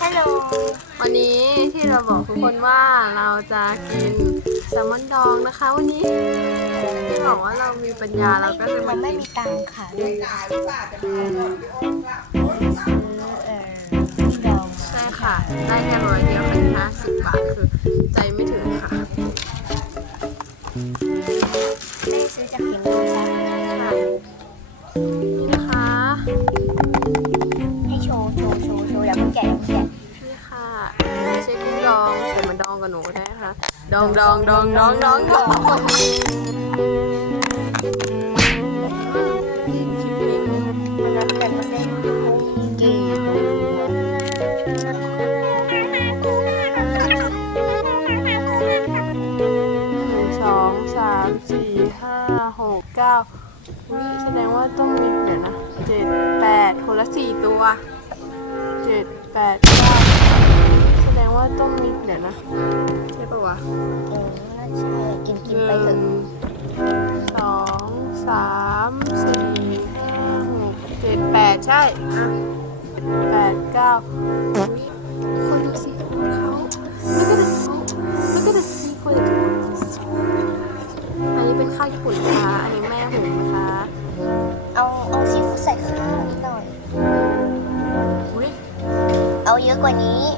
ฮัลโหล วันนี้ที่เราบอกทุกคนว่าเราจะกินแซลมอนดองนะคะ วันนี้ที่บอกว่าเรามีปัญญาเราก็จะเรามาไม่กินมีตังค์ค่ะเลยซื้อเออที่ดองมาใช่ค่ะ ได้แค่ร้อยเดียวค่ะห้าสิบบาทคือใจไม่ถึงค่ะ ไม่ได้ซื้อจากเขียงโดน ดองแต่มันดองกับหนูได้ค่ะดองดองดองดองดองดองชิมเองมันหนึ่งสองสามสี่ห้าหกเก้าอุ๊ยแสดงว่าต้องมีเดี๋ยวนะเจ็ดแปดคนละสี่ตัวเจ็ดแปดเก้า ว่าต้องมีเดี๋ยวนะใช่ปะวะเออน่าใช่กินกิหนไปนึ่เถอะงสองสามสี่ห้าหกเจ็ดแปดใช่ อะแปดเก้าอุ๊ยคนดูสิคนเขา look at the look at the seafood อันนี้เป็นข้าวญี่ปุ่นนะคะ อันนี้แม่หุงนะคะเอาเอาซีฟู้ดใส่ข้าวนิดหน่อย อุ้ยเอาเยอะกว่านี้กิน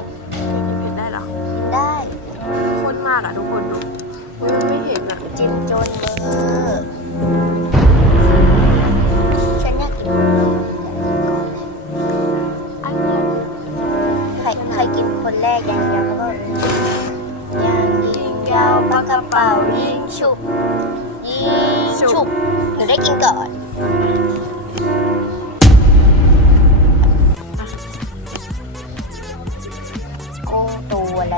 กระเป๋ายิงฉุบยิงฉุบหนูได้กินก่อนกุ้งตัวแร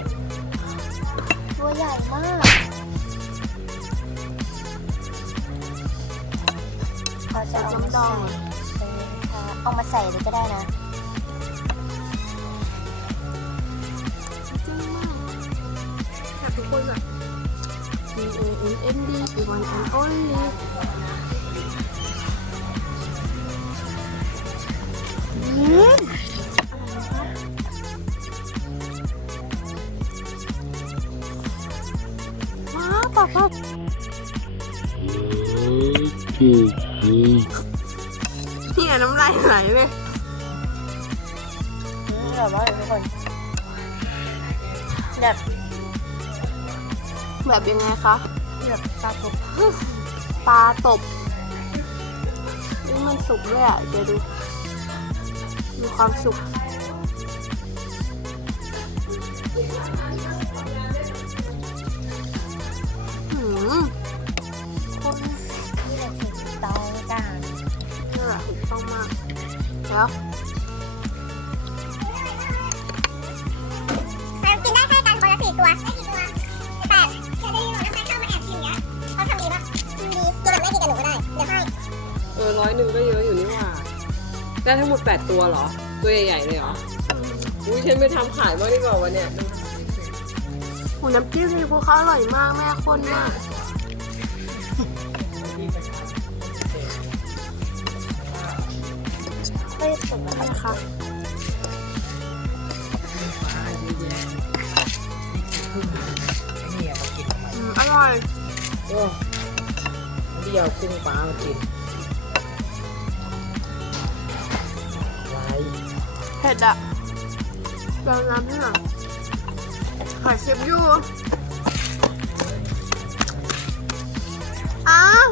กตัวใหญ่มากเขาจะเอามาใส่ตรงเอามาใส่เลยก็ได้นะ A N N D the one and only ว้าวปากปากเนี่ยน้ำลายไหลเลยอืมอร่อยมากทุกคนแบบแบบยังไงคะ แบบปลาทุบปลาตบนี่มันสุกด้วยอะเดี๋ยวดูมีความสุกหืมคนนี่แหละสิ่งที่ต้องการนี่แหละถูกต้องมากแล้ว ร้อยหนึ่งก็เยอะอยู่นี่หว่า ได้ทั้งหมด 8 ตัวเหรอ ตัวใหญ่ๆเลยเหรอ อุ้ยฉันไปทำขายบ้างดีกว่าวันเนี้ยหูน้ำจิ้มซีฟู้ดเขาอร่อยมากแม่ข้นมากไม่ได้สุกแล้วนะคะนี่มากินทำไมอืมอร่อย โอ้เดียวกุ้งปลามากิน เผ็ดอะเติมน้ำให้หน่อยไข่เชฟยูอ้าว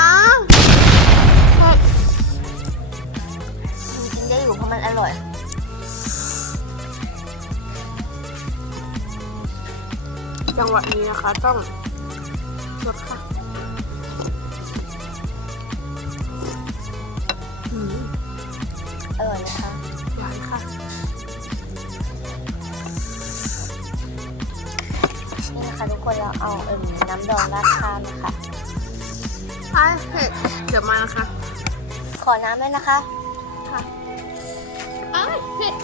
อ้าวเผ็ดมันกินได้อยู่เพราะมันอร่อยจังหวะนี้นะคะต้อง คะทุกคนเราเอาเอิ่มน้ำดองราดข้าวนะคะไอ้เผ็ดเดี๋ยวมานะคะ ขอน้ำด้วยนะคะ ค่ะไอ้เผ็ด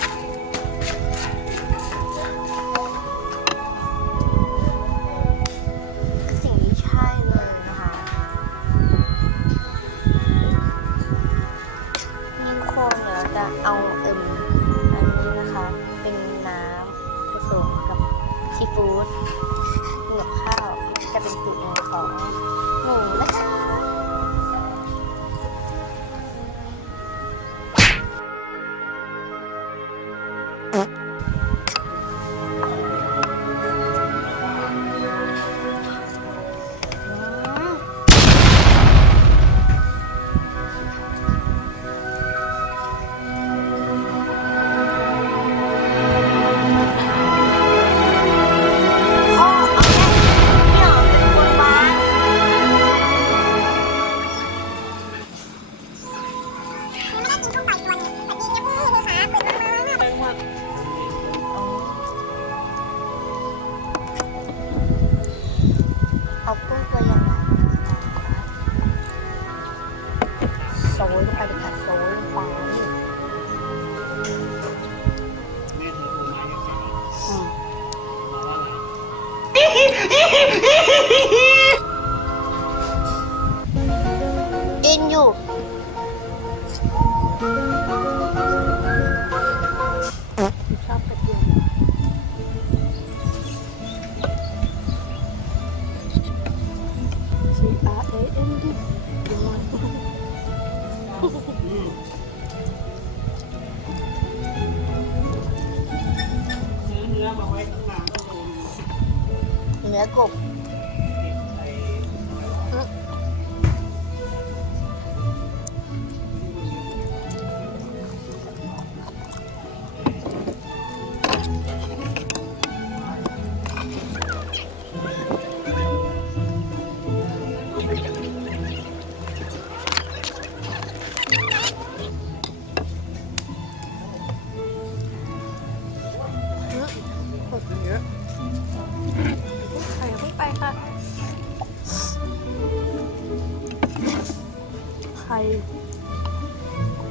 不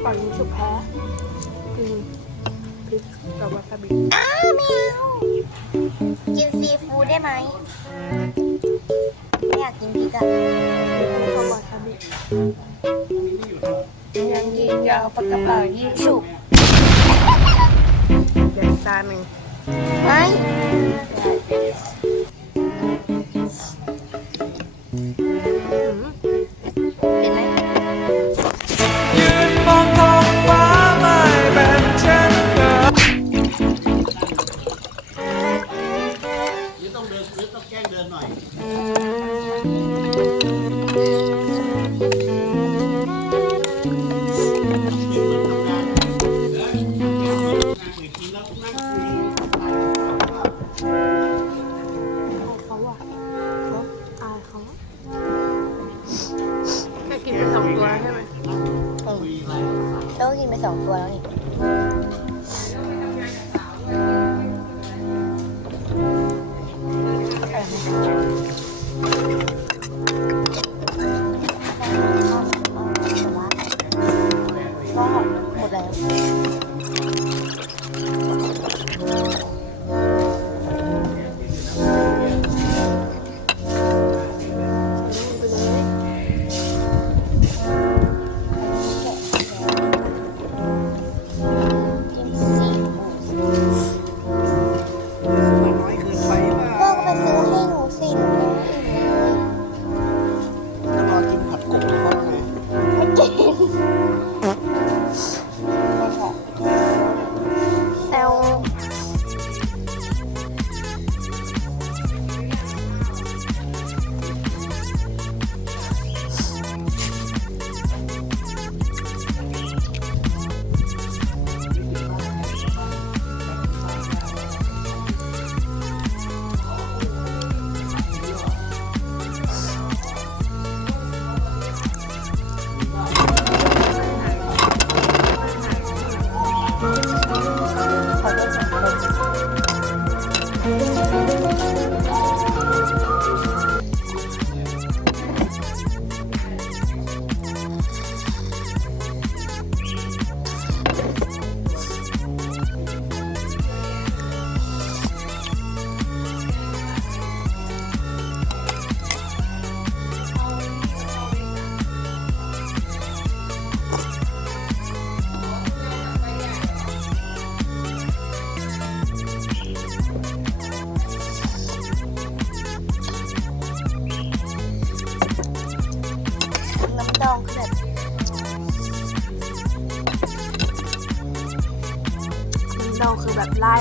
ปล่อยรู้สึกแพ้คือพริกกับวาซาบิอ้าไม่เอากินซีฟู้ดได้ไหม ไม่อยากกินพริกอะกับวาซาบิยังยิงยาวปากกระเป๋ายี่สุกเดี๋ตาหนึ่งไม่ ใช่ไหมเออเาก็กินไปสองตัวแล้วนี่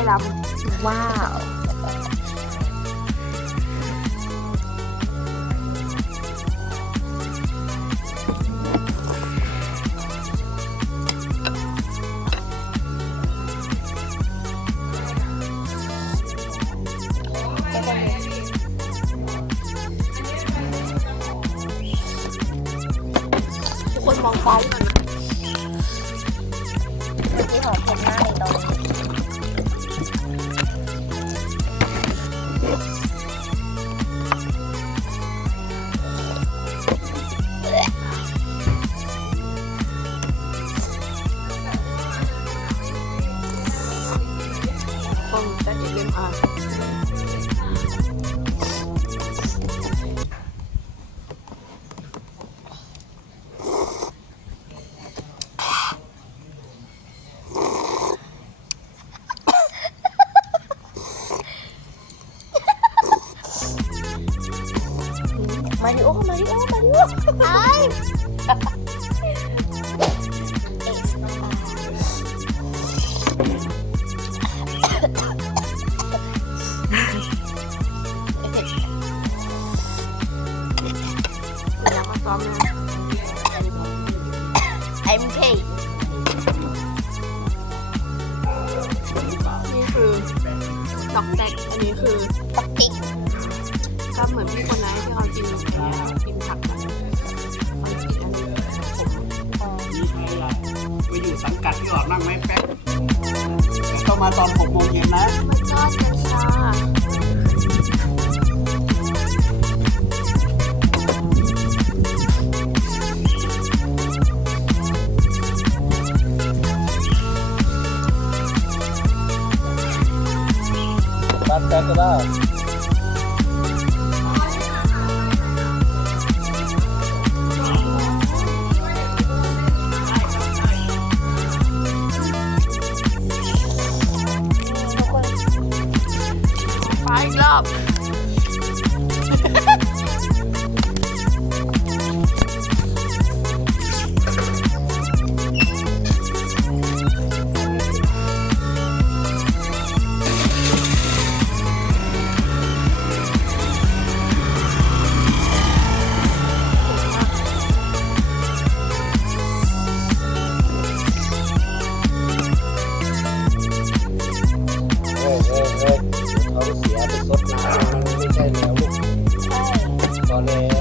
รับว้าว Hi. check it out. สดนาำมันไม่ใช่แล้วพอแล้ว